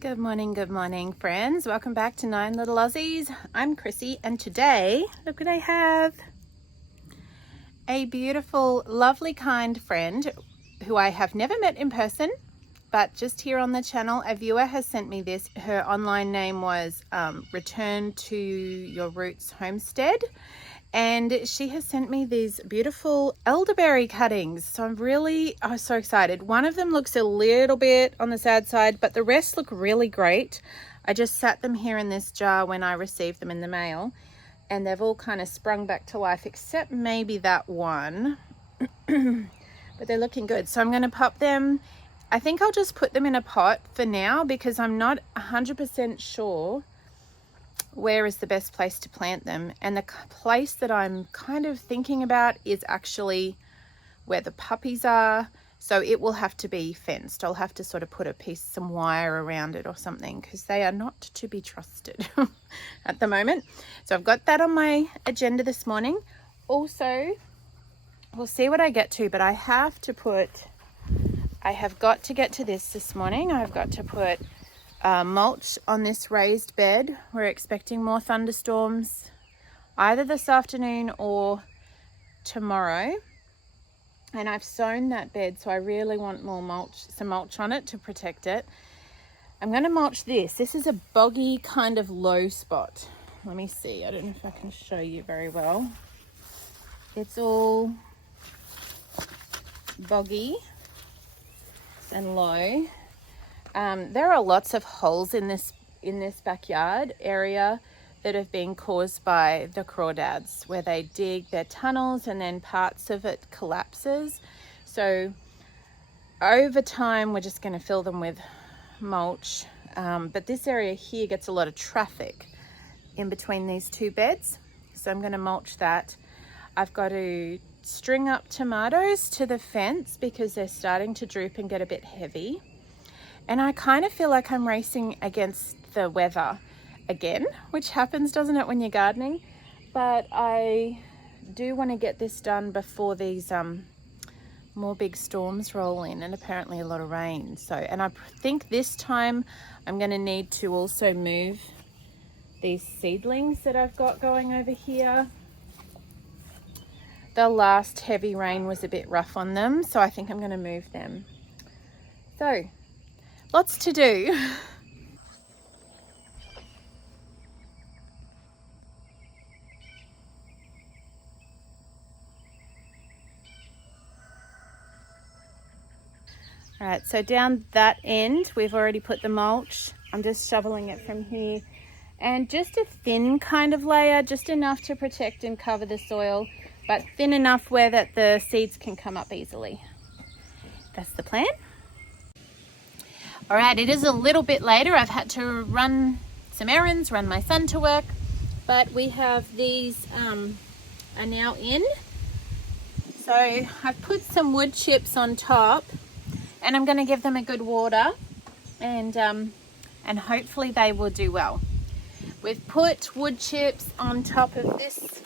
Good morning, friends. Welcome back to 9 Little Aussies. I'm Chrissy, and today, look what I have. A beautiful, lovely, kind friend who I have never met in person, but just here on the channel, a viewer has sent me this. Her online name was Return to Your Roots Homestead, and she has sent me these beautiful elderberry cuttings. So I'm so excited. One of them looks a little bit on the sad side, but the rest look really great. I just sat them here in this jar when I received them in the mail, and they've all kind of sprung back to life, except maybe that one. But they're looking good. So I'm going to pop them. I think I'll just put them in a pot for now because I'm not 100% sure where is the best place to plant them. And the place that I'm kind of thinking about is actually where the puppies are. So it will have to be fenced. I'll have to sort of put some wire around it or something because they are not to be trusted at the moment. So I've got that on my agenda this morning. Also, we'll see what I get to, but I have got to get to this morning. I've got to put mulch on this raised bed. We're expecting more thunderstorms either this afternoon or tomorrow, and I've sown that bed, so I really want some mulch on it to protect it. I'm going to mulch this is a boggy kind of low spot. Let me see, I don't know if I can show you very well. It's all boggy and low. There are lots of holes in this backyard area that have been caused by the crawdads, where they dig their tunnels and then parts of it collapses. So over time, we're just going to fill them with mulch. But this area here gets a lot of traffic in between these two beds. So I'm going to mulch that. I've got to string up tomatoes to the fence because they're starting to droop and get a bit heavy. And I kind of feel like I'm racing against the weather again, which happens, doesn't it, when you're gardening? But I do want to get this done before these more big storms roll in, and apparently a lot of rain. So, and I think this time I'm going to need to also move these seedlings that I've got going over here. The last heavy rain was a bit rough on them, so I think I'm going to move them. So lots to do. All right, so down that end, we've already put the mulch. I'm just shoveling it from here. And just a thin kind of layer, just enough to protect and cover the soil, but thin enough where that the seeds can come up easily. That's the plan. All right, it is a little bit later. I've had to run some errands, run my son to work, but we have these are now in. So I've put some wood chips on top, and I'm going to give them a good water, and hopefully they will do well. We've put wood chips on top of this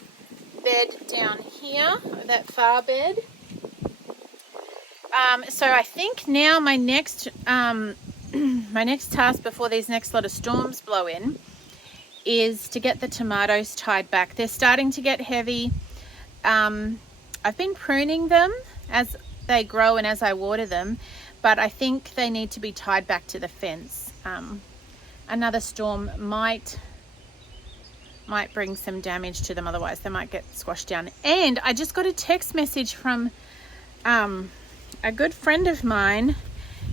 bed down here, that far bed. So I think now my next task before these next lot of storms blow in is to get the tomatoes tied back. They're starting to get heavy. I've been pruning them as they grow and as I water them, but I think they need to be tied back to the fence. Another storm might bring some damage to them, otherwise they might get squashed down. And I just got a text message from a good friend of mine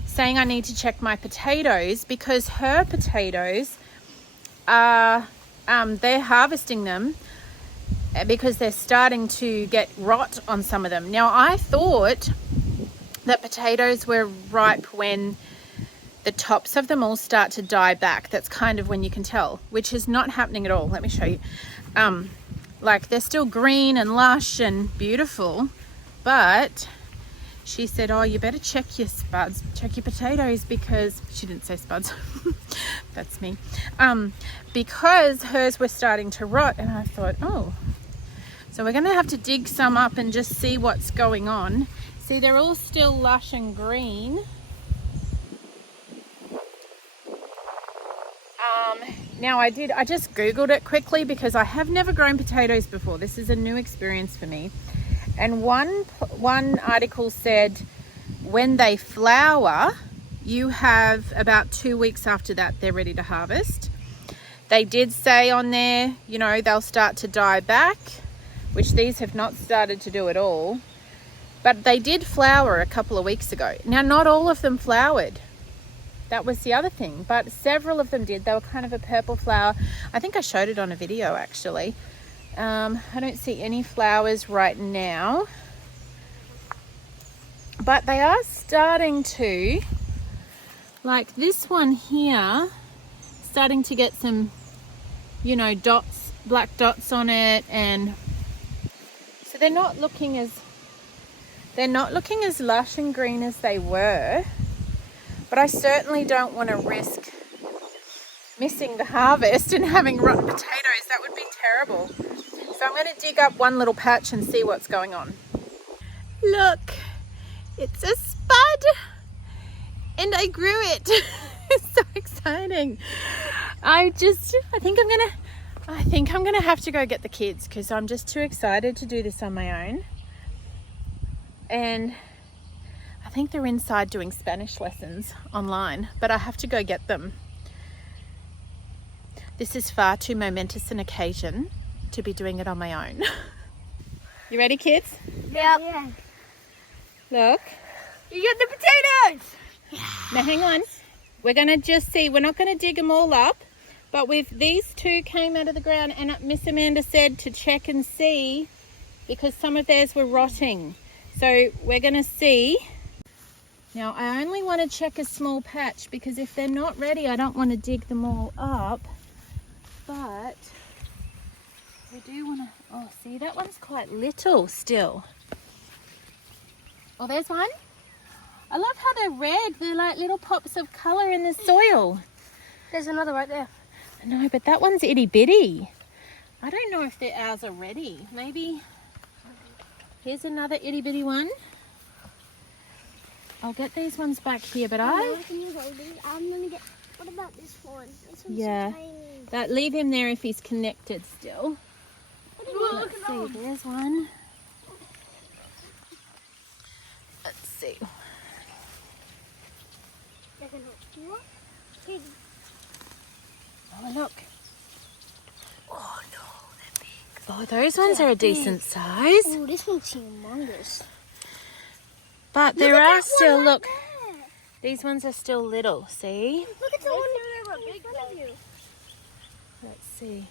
saying I need to check my potatoes because her potatoes are, they're harvesting them because they're starting to get rot on some of them. Now, I thought that potatoes were ripe when the tops of them all start to die back. That's kind of when you can tell, which is not happening at all. Let me show you. Like, they're still green and lush and beautiful, but she said, oh, you better check your spuds, check your potatoes, because she didn't say spuds. That's me. Because hers were starting to rot, and I thought, oh, so we're going to have to dig some up and just see what's going on. See, they're all still lush and green. Now I just Googled it quickly because I have never grown potatoes before. This is a new experience for me. And one article said when they flower, you have about 2 weeks after that they're ready to harvest. They did say on there, you know, they'll start to die back, which these have not started to do at all. But they did flower a couple of weeks ago. Now, not all of them flowered. That was the other thing, but several of them did. They were kind of a purple flower. I think I showed it on a video actually. I don't see any flowers right now, but they are starting to, like this one here, starting to get some, you know, dots, black dots on it, and so they're not looking as lush and green as they were. But I certainly don't want to risk missing the harvest and having rotten potatoes. That would be terrible. So I'm going to dig up one little patch and see what's going on. Look, it's a spud and I grew it. It's so exciting. I think I'm gonna have to go get the kids because I'm just too excited to do this on my own. And I think they're inside doing Spanish lessons online, but I have to go get them. This is far too momentous an occasion to be doing it on my own. You ready, kids? Yep. Yeah. Look. You get the potatoes! Yeah. Now hang on. We're going to just see. We're not going to dig them all up, but these two came out of the ground and Miss Amanda said to check and see because some of theirs were rotting. So we're going to see. Now I only want to check a small patch because if they're not ready, I don't want to dig them all up. But we do want to, oh, see, that one's quite little still. Oh, there's one. I love how they're red. They're like little pops of colour in the soil. There's another right there. I know, but that one's itty bitty. I don't know if ours are ready. Maybe. Here's another itty bitty one. I'll get these ones back here, but I'm gonna get. What about this one? This one's yeah, so tiny. leave him there if he's connected still. Let's see. One. There's one. Let's see. Oh look. Oh no, they're big. Oh, those ones are a decent size. Oh, this one's humongous. But there are still, look, these ones are still little, see? Look at the one in front of you. Let's see.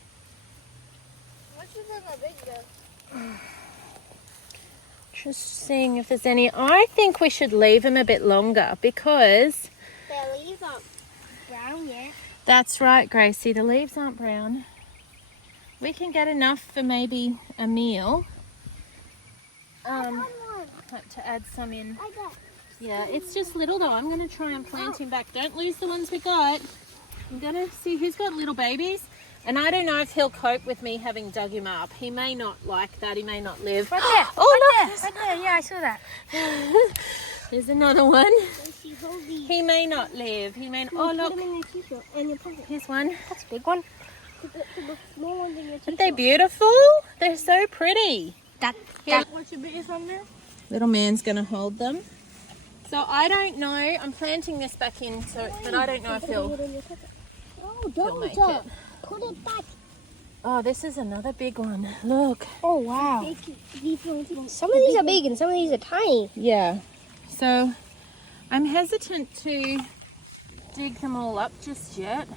What's this one big though? Just seeing if there's any. I think we should leave them a bit longer because... The leaves aren't brown yet. That's right, Gracie. The leaves aren't brown. We can get enough for maybe a meal. Like to add some in. Yeah, it's just little though. I'm going to try and plant him back. Don't lose the ones we got. I'm going to see who's got little babies. And I don't know if he'll cope with me having dug him up. He may not like that. He may not live. Right there. Oh, look. Right there. Yeah, I saw that. There's another one. Hold these. He may not live. He may not. Oh, look. Put them in your t-shirt and your pocket. Here's one. That's a big one. Put the small ones in your t-shirt. Aren't they beautiful? They're so pretty. What should be from there? Little man's going to hold them. So I don't know. I'm planting this back in, but I don't know if he'll make it. Put it back. Oh, this is another big one. Look. Oh, wow. Some of these are big and some of these are tiny. Yeah. So I'm hesitant to dig them all up just yet.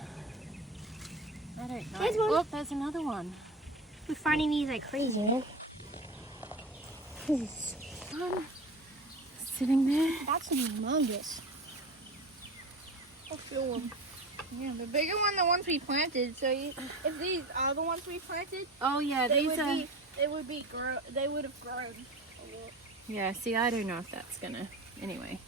I don't know. There's one. Look, there's another one. We're finding these like crazy, man. Sitting there. That's humongous. I'll feel one. Yeah, the bigger one, the ones we planted. So if these are the ones we planted, Oh yeah, they these are. they would have grown a lot. Yeah, see, I don't know if that's gonna. Anyway,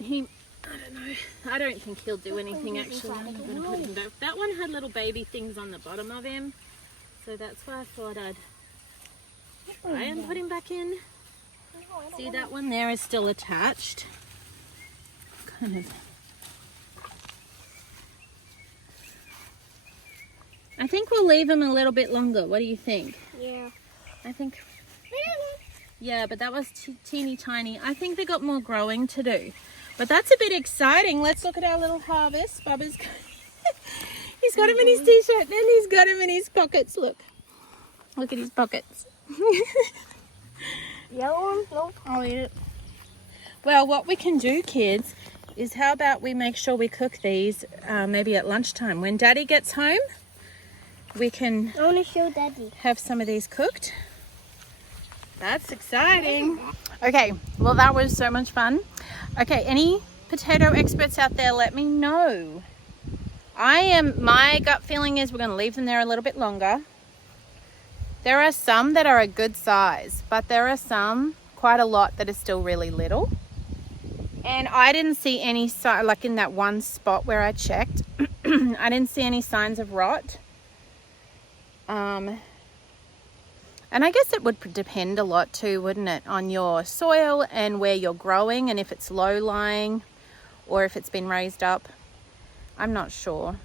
I don't know. I don't think he'll do anything actually. I'm gonna put him back. That one had little baby things on the bottom of him, so that's why I thought I'd try and put him back in. See, that one there is still attached. Kind of. I think we'll leave them a little bit longer. What do you think? Yeah. I think, yeah, but that was teeny tiny. I think they got more growing to do. But that's a bit exciting. Let's look at our little harvest. Bubba's he's got him in his t-shirt and he's got him in his pockets. Look at his pockets. Yellow one? Nope. I'll eat it. Well, what we can do, kids, is how about we make sure we cook these maybe at lunchtime. When Daddy gets home, we can I want to show Daddy. have some of these cooked. That's exciting. Okay, well that was so much fun. Okay, any potato experts out there, let me know. My gut feeling is we're going to leave them there a little bit longer. There are some that are a good size, but there are some, quite a lot, that are still really little. And I didn't see any, like in that one spot where I checked, I didn't see any signs of rot. And I guess it would depend a lot too, wouldn't it, on your soil and where you're growing, and if it's low lying or if it's been raised up. I'm not sure.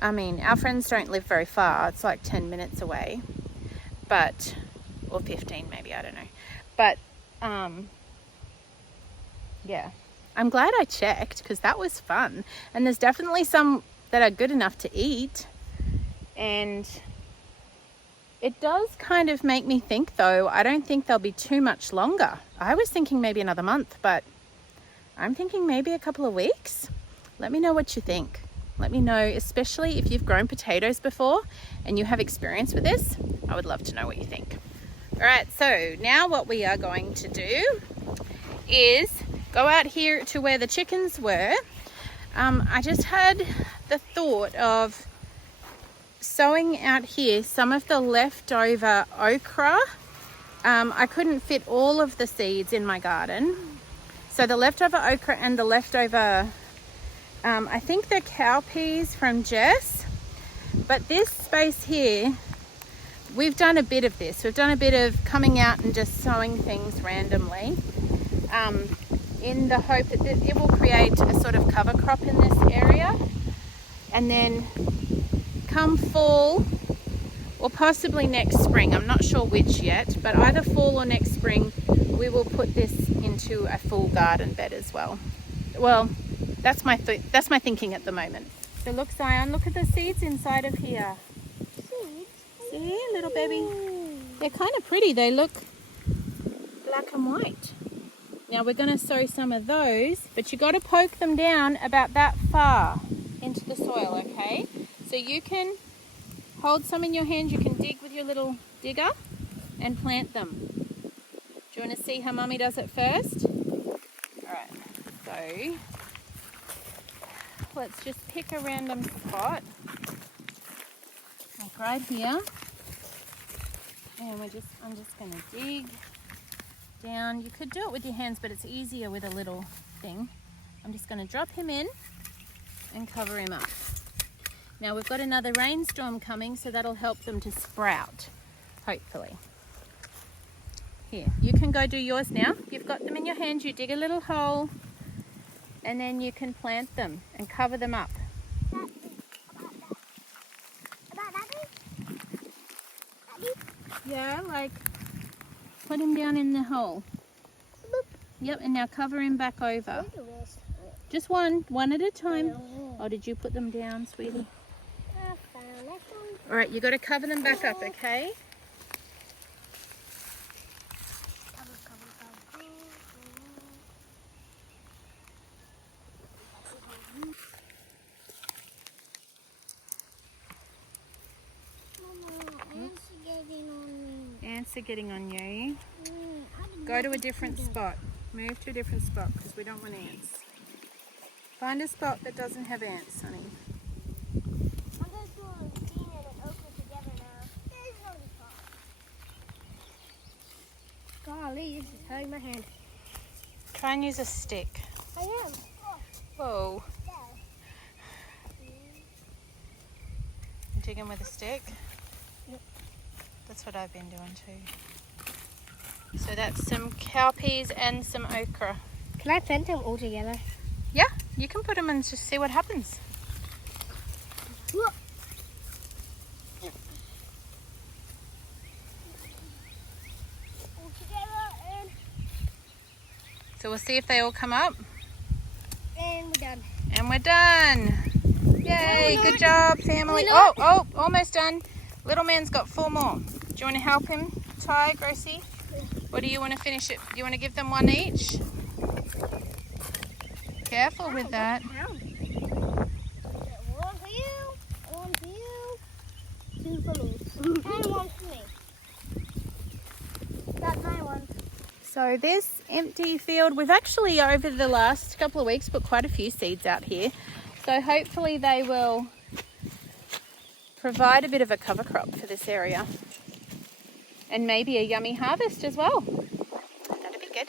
I mean, our friends don't live very far. It's like 10 minutes away, but, or 15 maybe, I don't know. But, yeah, I'm glad I checked because that was fun. And there's definitely some that are good enough to eat. And it does kind of make me think, though, I don't think they'll be too much longer. I was thinking maybe another month, but I'm thinking maybe a couple of weeks. Let me know what you think. Let me know, especially if you've grown potatoes before and you have experience with this. I would love to know what you think. All right, so now what we are going to do is go out here to where the chickens were. I just had the thought of sowing out here some of the leftover okra. I couldn't fit all of the seeds in my garden. So the leftover okra and the leftover, I think they're cowpeas from Jess. But this space here, we've done a bit of this. We've done a bit of coming out and just sowing things randomly in the hope that it will create a sort of cover crop in this area. And then come fall, or possibly next spring, I'm not sure which yet, but either fall or next spring, we will put this into a full garden bed as well. Well, that's my thinking at the moment. So look, Zion, look at the seeds inside of here. Seeds? See, little baby. They're kind of pretty. They look black and white. Now we're going to sow some of those, but you got to poke them down about that far into the soil, okay? So you can hold some in your hand, you can dig with your little digger and plant them. Do you want to see how Mummy does it first? Alright, so let's just pick a random spot, like right here. And I'm just going to dig down. You could do it with your hands, but it's easier with a little thing. I'm just going to drop him in and cover him up. Now we've got another rainstorm coming, so that'll help them to sprout, hopefully. Here, you can go do yours now. You've got them in your hand, you dig a little hole, and then you can plant them and cover them up. Yeah, like put him down in the hole. Yep, and now cover him back over. Just one at a time. Oh, did you put them down, sweetie? All right, you got to cover them back up, okay? Ants are getting on you. Go to a different spot. Move to a different spot because we don't want ants. Find a spot that doesn't have ants, honey. I'm going to do a bean and an okra together now. There's no spot. Golly, this is hurting my hand. Try and use a stick. I am. Whoa. You digging with a stick? Yep. That's what I've been doing too. So that's some cowpeas and some okra. Can I plant them all together? Yeah, you can put them and just see what happens. Look. So we'll see if they all come up. And we're done. And we're done. Yay, No, good job, family. we're not. Oh, almost done. Little man's got 4 more. Do you want to help him tie, Gracie? Or do you want to finish it? Do you want to give them one each? Careful with that. One for you, one for you, 2 for me, and 1 for me. That's my one. So this empty field, we've actually over the last couple of weeks put quite a few seeds out here. So hopefully they will provide a bit of a cover crop for this area. And maybe a yummy harvest as well. That'd be good.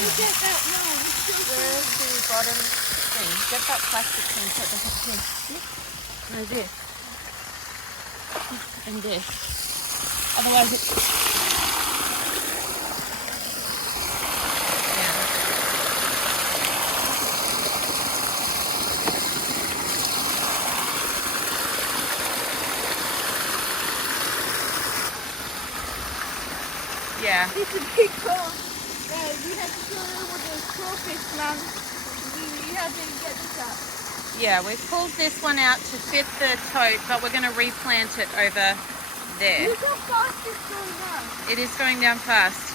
Look at that one. Where's the bottom thing? Get that plastic thing so it doesn't pinch. No, this. And this. Otherwise it... Yeah. It's a big hole. We have to fill it with those crawfish, man. We have to get this out. Yeah, we've pulled this one out to fit the tote, but we're going to replant it over there. Look how fast it's going down. It is going down fast.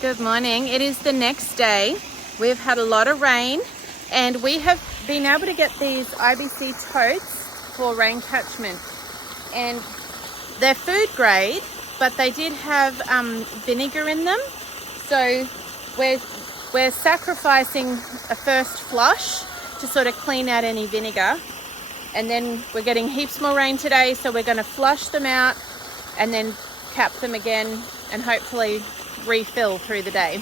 Good morning. It is the next day. We've had a lot of rain and we have been able to get these IBC totes for rain catchment. And they're food grade, but they did have vinegar in them. So we're sacrificing a first flush to sort of clean out any vinegar. And then we're getting heaps more rain today, so we're going to flush them out and then cap them again and hopefully refill through the day.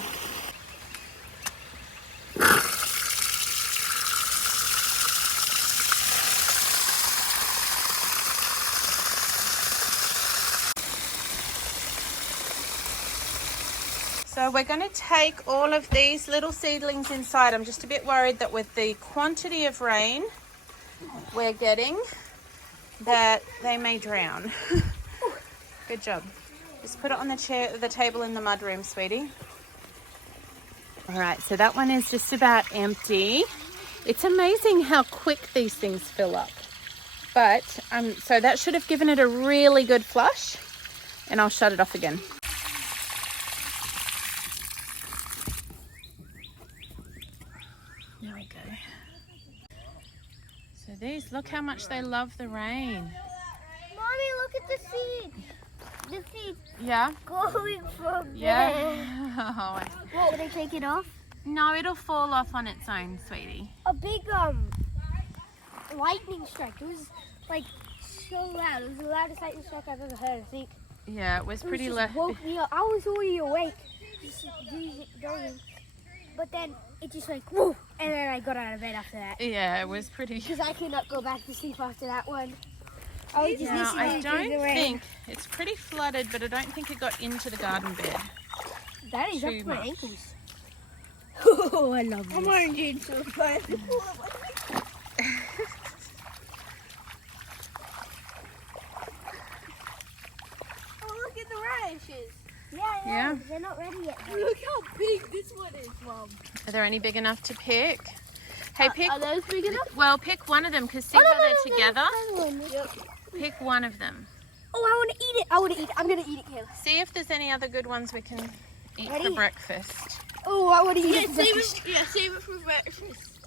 So we're going to take all of these little seedlings inside. I'm just a bit worried that with the quantity of rain we're getting that they may drown. Good job. Just put it on the chair, the table in the mudroom, sweetie. All right, so that one is just about empty. It's amazing how quick these things fill up. But, so that should have given it a really good flush, and I'll shut it off again. There we go. So these, look how much they love the rain. Mommy, look at the seed. The seed Yeah? going from there. Yeah. What, would I take it off? No, it'll fall off on its own, sweetie. A big lightning strike. It was like so loud. It was the loudest lightning strike I've ever heard, I think. Yeah, it was pretty It loud. just woke me up. I was already awake. Just going. But then it just like woo, and then I got out of bed after that. Yeah, it was pretty. Because I could not go back to sleep after that one. I was just Now, I listening to don't the rain. think it's pretty flooded, but I don't think it got into the garden bed. That is up too to my much. ankles. Oh, I love this. I'm wearing jeans so fun. Oh, look at the radishes. Yeah. They're not ready yet. Look how big this one is, Mom. Are there any big enough to pick? Hey, pick. Are those big enough? Well, pick one of them because see how they're together. Yep. Pick one of them. Oh, I want to eat it. I want to eat it. I'm going to eat it, Kayla. See if there's any other good ones we can eat for Ready? breakfast. Oh, I want to eat Yeah, it for save breakfast. it. Yeah, save it for breakfast.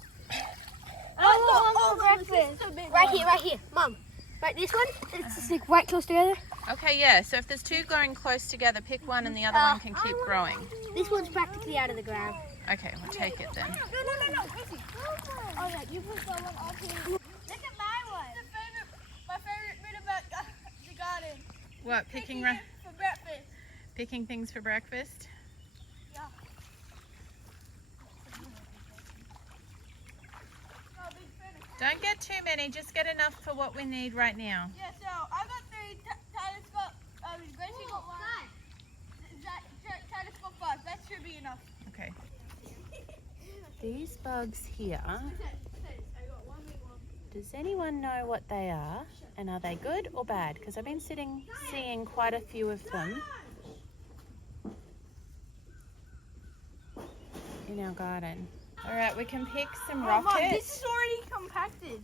I want one for this is breakfast. a big Right one. here, right here. Mom. Right, this one? It's just like right close together. Okay, yeah. So if there's two growing close together, pick one and the other one can keep growing. This one's practically out of the ground. Okay, we'll take it then. No. Oh, yeah, you put that one up here. Look at my one. My favorite bit about the garden. What, picking For breakfast. picking things for breakfast? Yeah. No, big finish. Don't get too many, just get enough for what we need right now. Yeah, so I got 3 telescope. Gracie got 1. Telescope 5. That should be enough. Okay. These bugs here, I got 1 big one. does anyone know what they are? And are they good or bad? Because I've been seeing quite a few of them in our garden. All right, we can pick some Mom, rockets. this is already compacted.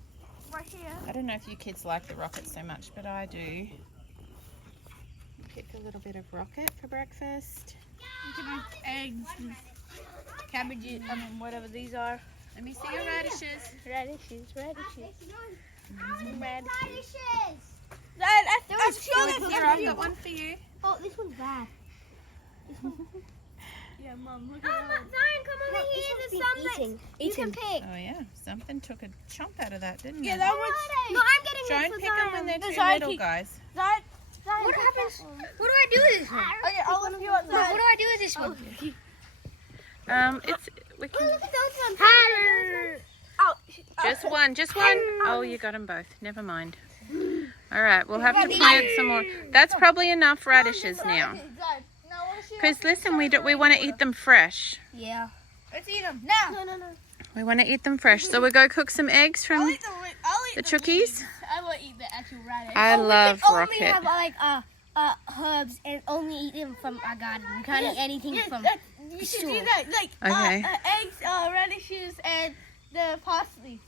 Right here. I don't know if you kids like the rockets so much, but I do. Pick a little bit of rocket for breakfast. You can have eggs and cabbages, whatever these are. Let me see your radishes. Radishes. Dad, I'm sure really that's Here, I've got one for you. Oh, this one's bad. Yeah, Mom, look Oh, at that. Zion, come over here. There's some that you can pick. Oh yeah, something took a chomp out of that, didn't Yeah, it? that one's... No, I'm getting Don't this for pick them when Zion. they're The too Zion little, keep- guys. Zion, What happens? What do I do with this one? Okay, I'll lift you up, Zion. What do I do with this one? We can Look at those ones. just one. Oh, you got them both. Never mind. All right, we'll have to plant some more. That's probably enough radishes now. Because listen, we want to eat them fresh. Yeah. Let's eat them now. No. We want to eat them fresh. So we'll go cook some eggs I'll from eat the the chookies. leaves. I won't eat the actual radish. I love only rocket. have like herbs and only eat them from our garden. We can't eat anything from. You should store. do that. Like Okay. eggs, radishes, and the parsley.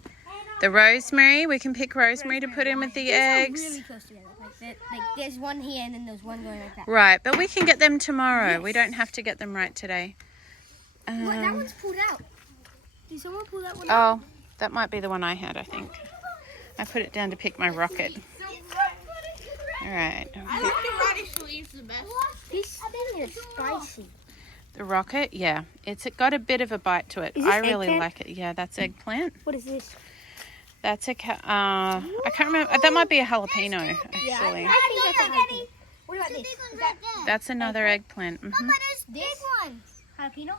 The rosemary, we can pick rosemary to put in with the These are eggs. really close together. Like there's one here and then there's one going like that. Right, but we can get them tomorrow. We don't have to get them right today. What, that one's pulled out. Did someone pull that one out? Oh, that might be the one I had, I think. I put it down to pick my rocket. All right. I like the radish leaves the best. This thing is spicy. The rocket, yeah. It's got a bit of a bite to it. Is this I really eggplant? like it. Yeah, that's eggplant. What is this? That's a, I can't remember. That might be a jalapeno, actually. I think that's a jalapeno. What about this? That's another eggplant. There's big ones. Jalapeno?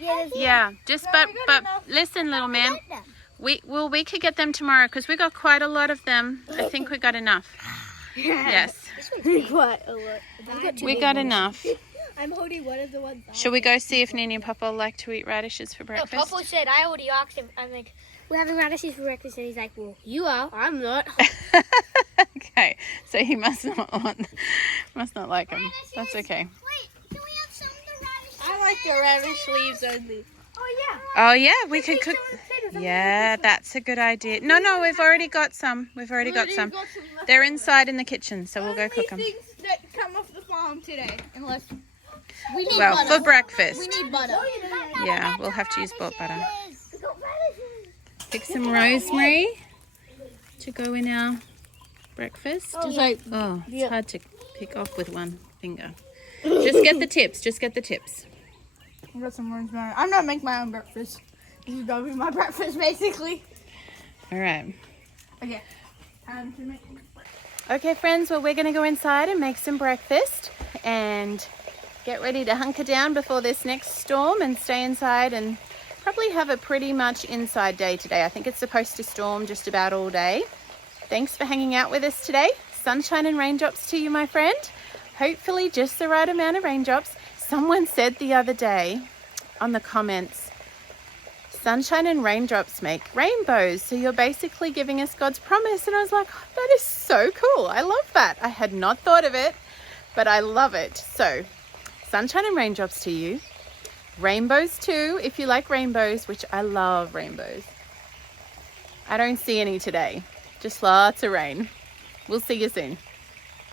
Yeah, there's Yeah, just but listen, little man. We could get them tomorrow because we got quite a lot of them. I think we got enough. Yes, quite a lot. we got enough. I'm holding one of the ones. Shall we go see if Nini and Papa like to eat radishes for No, breakfast? Papa said, I already asked him. I'm like, we're having radishes for breakfast. And he's like, well, you are. I'm not. Okay, so he must not like them. That's okay. Wait, can we have some of the radishes? I like the radish leaves only. Oh yeah, we could cook. Yeah, that's a good idea. No, we've already got some. We've already got some. They're inside in the kitchen, so we'll go cook them. Things that come off the farm today, unless we need Well, butter. for breakfast. We need butter. Yeah, we'll have to use bought butter. Pick some rosemary to go in our breakfast. Just like Oh, it's hard to pick off with one finger. Just get the tips. Just get the tips. I got some rosemary. I'm gonna make my own breakfast. This is gonna be my breakfast, basically. All right. Okay, time to make. Okay, friends. Well, we're going to go inside and make some breakfast and get ready to hunker down before this next storm and stay inside and probably have a pretty much inside day today. I think it's supposed to storm just about all day. Thanks for hanging out with us today. Sunshine and raindrops to you, my friend. Hopefully just the right amount of raindrops. Someone said the other day on the comments, sunshine and raindrops make rainbows. So you're basically giving us God's promise. And I was like, oh, that is so cool. I love that. I had not thought of it, but I love it. So sunshine and raindrops to you. Rainbows too, if you like rainbows, which I love rainbows. I don't see any today. Just lots of rain. We'll see you soon.